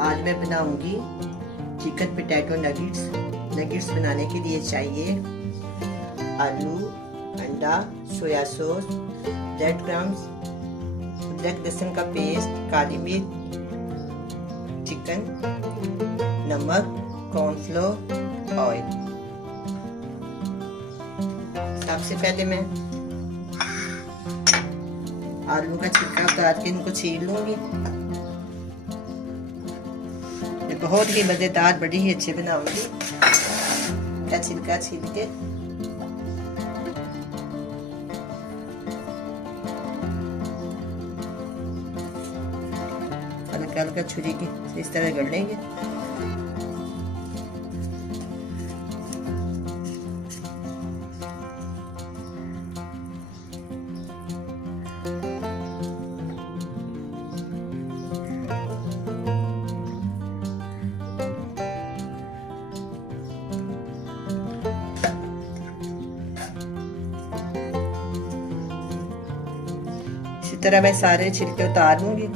आज मैं बनाऊंगी चिकन पोटैटो नगेट्स। नगेट्स बनाने के लिए चाहिए आलू, अंडा, सोया सॉस, ब्रेड क्रम्स, अदरक लहसुन का पेस्ट, काली मिर्च, चिकन, नमक, कॉर्नफ्लोर, ऑयल। सबसे पहले मैं आलू का छिलका उतार के इनको छील लूंगी। ये बहुत ही मजेदार, बड़ी ही अच्छे बनाऊंगी। का छिलका छील के हल्का हल्का छुरी की इस तरह कर लेंगे। इसी तरह मैं सारे छिलके उतार लूंगी।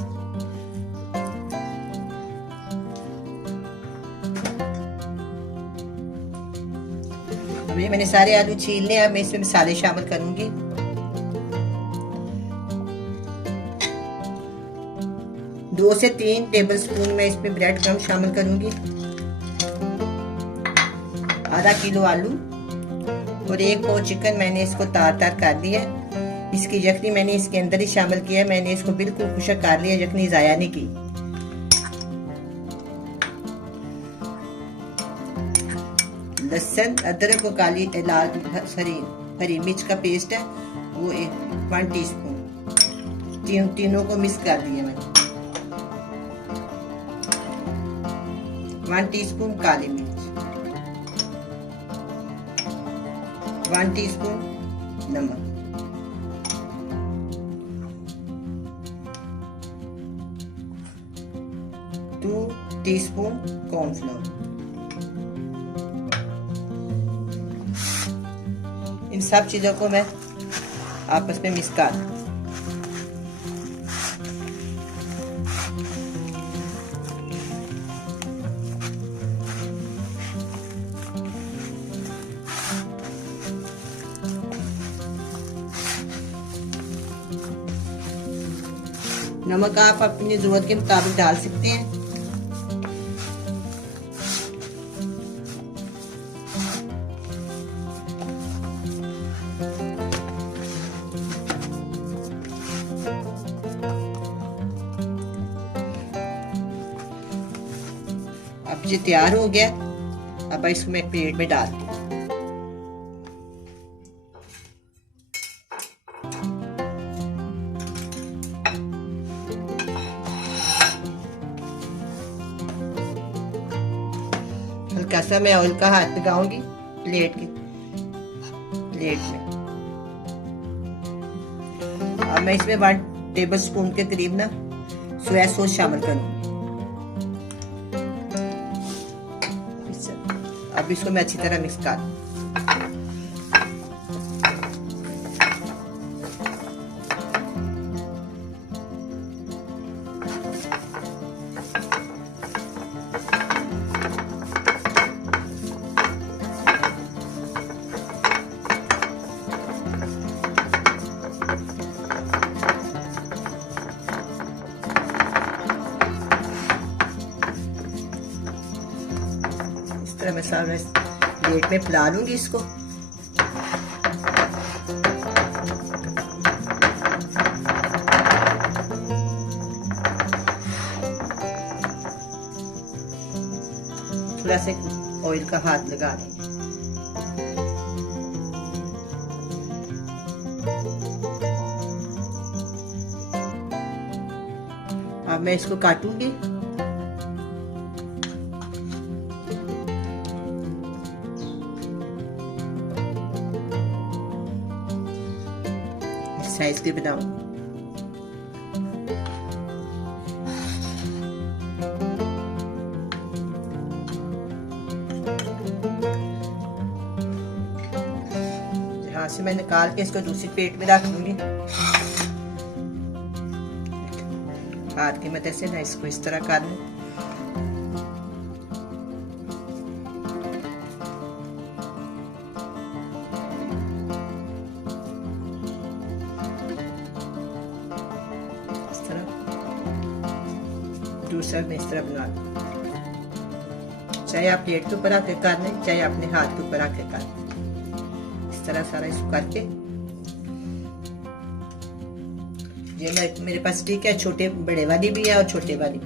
अभी मैंने सारे आलू छील लिए। अब मैं इसमें मसाले शामिल करूंगी। दो से 3 टेबलस्पून मैं इसमें ब्रेड क्रम्ब शामिल करूंगी। आधा किलो आलू और 1 पाव चिकन मैंने इसको तार तार कर दिया है। इसकी यखनी मैंने इसके अंदर ही शामिल किया है। मैंने इसको बिल्कुल खुशक कर लिया, यखनी जाया नहीं की। लहसुन, अदरक और काली लाल हरी मिर्च का पेस्ट है वो 1 टीस्पून। तीनों को मिक्स कर दिया मैंने। 1 टीस्पून काली मिर्च, 1 टीस्पून नमक, 2 टीस्पून कॉर्नफ्लोर। इन सब चीजों को मैं आपस में मिक्स कर दूं। नमक आप अपनी जरूरत के मुताबिक डाल सकते हैं। अब ये तैयार हो गया। अब इसको मैं प्लेट में डाल दूं। हल्का सा मैं ऑयल का हाथ लगाऊंगी प्लेट में। अब मैं इसमें 1 टेबलस्पून के करीब ना सोया सॉस शामिल करूंगी। अब इसको मैं अच्छी तरह मिक्स कर दूं। मैं सारा प्लेट में फैला लूंगी इसको। थोड़ा सा ऑयल का हाथ लगा देंगे। अब मैं इसको काटूंगी। साइज के बनाऊं। यहाँ से मैं निकाल के इसको दूसरी प्लेट में रख दूंगी। हाथ की मदद से ना इसको इस तरह कर लूं। तरफ मैं इस तरह बना लूँ। चाहे आप प्लेट के ऊपर आके कर लें, चाहे अपने हाथ के ऊपर आके कर लें। इस तरह सारा इसको करके ये मेरे पास स्टिक है, छोटे बड़े वाली भी है और छोटे वाली।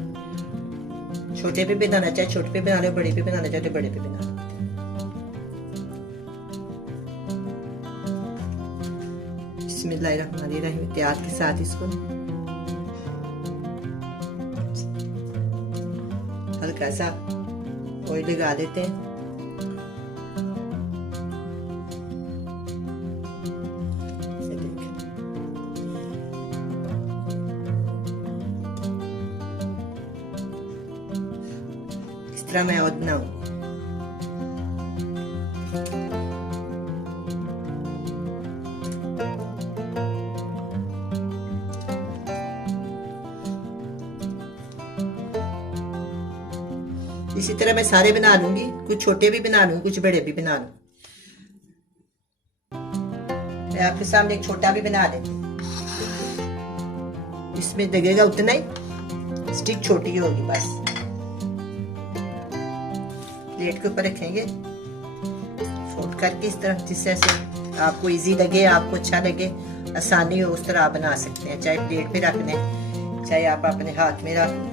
छोटे पे बनाना चाहे छोटे पे बना लो, बड़े पे बनाना चाहे तो बड़े पे बना लो। बिस्मिल्लाहिर्रहमानिर्रहीम। एहतियात के साथ इसको हल्का सा ऑयल लगा देते हैं। इस तरह मैं और बनाऊंगी। इसी तरह मैं सारे बना लूंगी, कुछ छोटे भी बना लूंगी, कुछ बड़े भी बना लूंगी। मैं आपके सामने एक छोटा भी बना देती हूँ। इसमें लगेगा उतना ही, स्टिक छोटी होगी बस। प्लेट के ऊपर रखेंगे फोल्ड करके इस तरह, जिससे ऐसे आपको इजी लगे, आपको अच्छा लगे, आसानी हो, उस तरह आप बना सकते हैं। चाहे प्लेट पे रख लें, चाहे आप अपने हाथ में रख लें।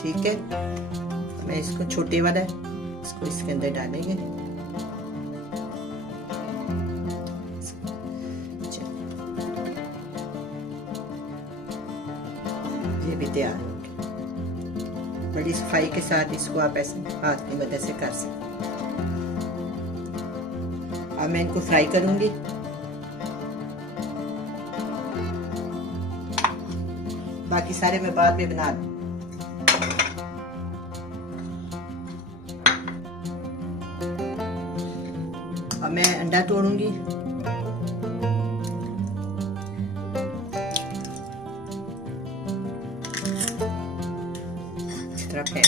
ठीक है, मैं इसको छोटे वाला इसको इसके अंदर डालेंगे। ये भी तैयार हो गया। बड़ी सफाई के साथ इसको आप ऐसे हाथ की मदद से कर सकते हैं। अब मैं इनको फ्राई करूंगी। बाकी सारे मैं बाद में बना लूँ। अब मैं अंडा तोड़ूंगी। इस तरह फेंक।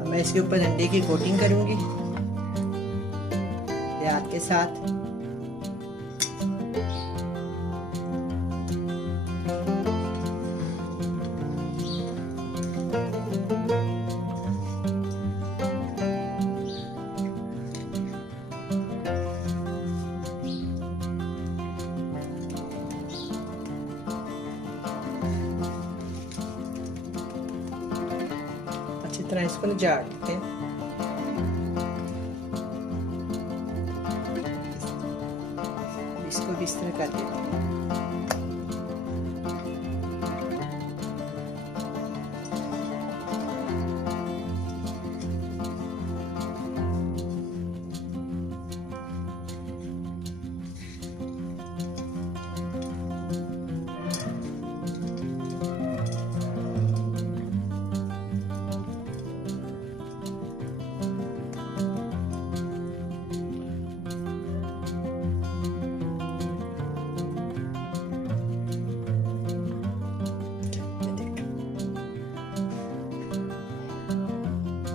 अब मैं इसके ऊपर अंडे की कोटिंग करूंगी प्याज के साथ। अच्छी तरह इसको निचाड़ देते हैं। इसको भी इस तरह कर देते हैं।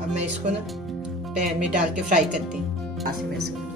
मैं इसको ना पैन में डाल के फ्राई करती हूँ। मैं इसको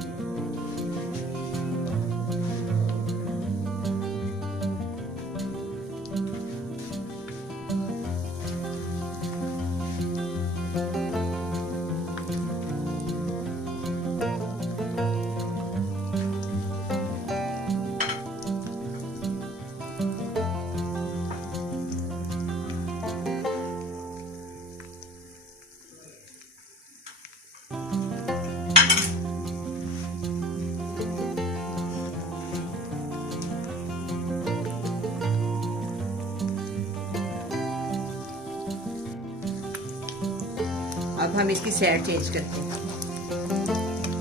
अब हम इसकी साइड चेंज करते हैं।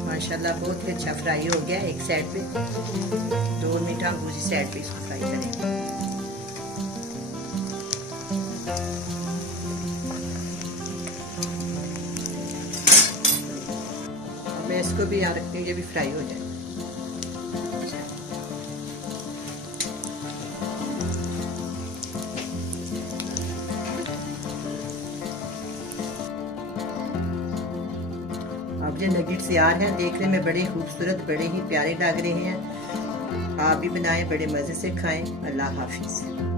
माशाल्लाह बहुत ही अच्छा फ्राई हो गया। एक साइड पे 2 मिनट हम दूसरी साइड पे इसको फ्राई करेंगे। मैं इसको भी यहाँ रखती हूँ, ये भी फ्राई हो जाए। मुझे नगेट्स तैयार हैं, देखने में बड़े खूबसूरत, बड़े ही प्यारे लग रहे हैं। आप भी बनाएं, बड़े मजे से खाएं। अल्लाह हाफिज।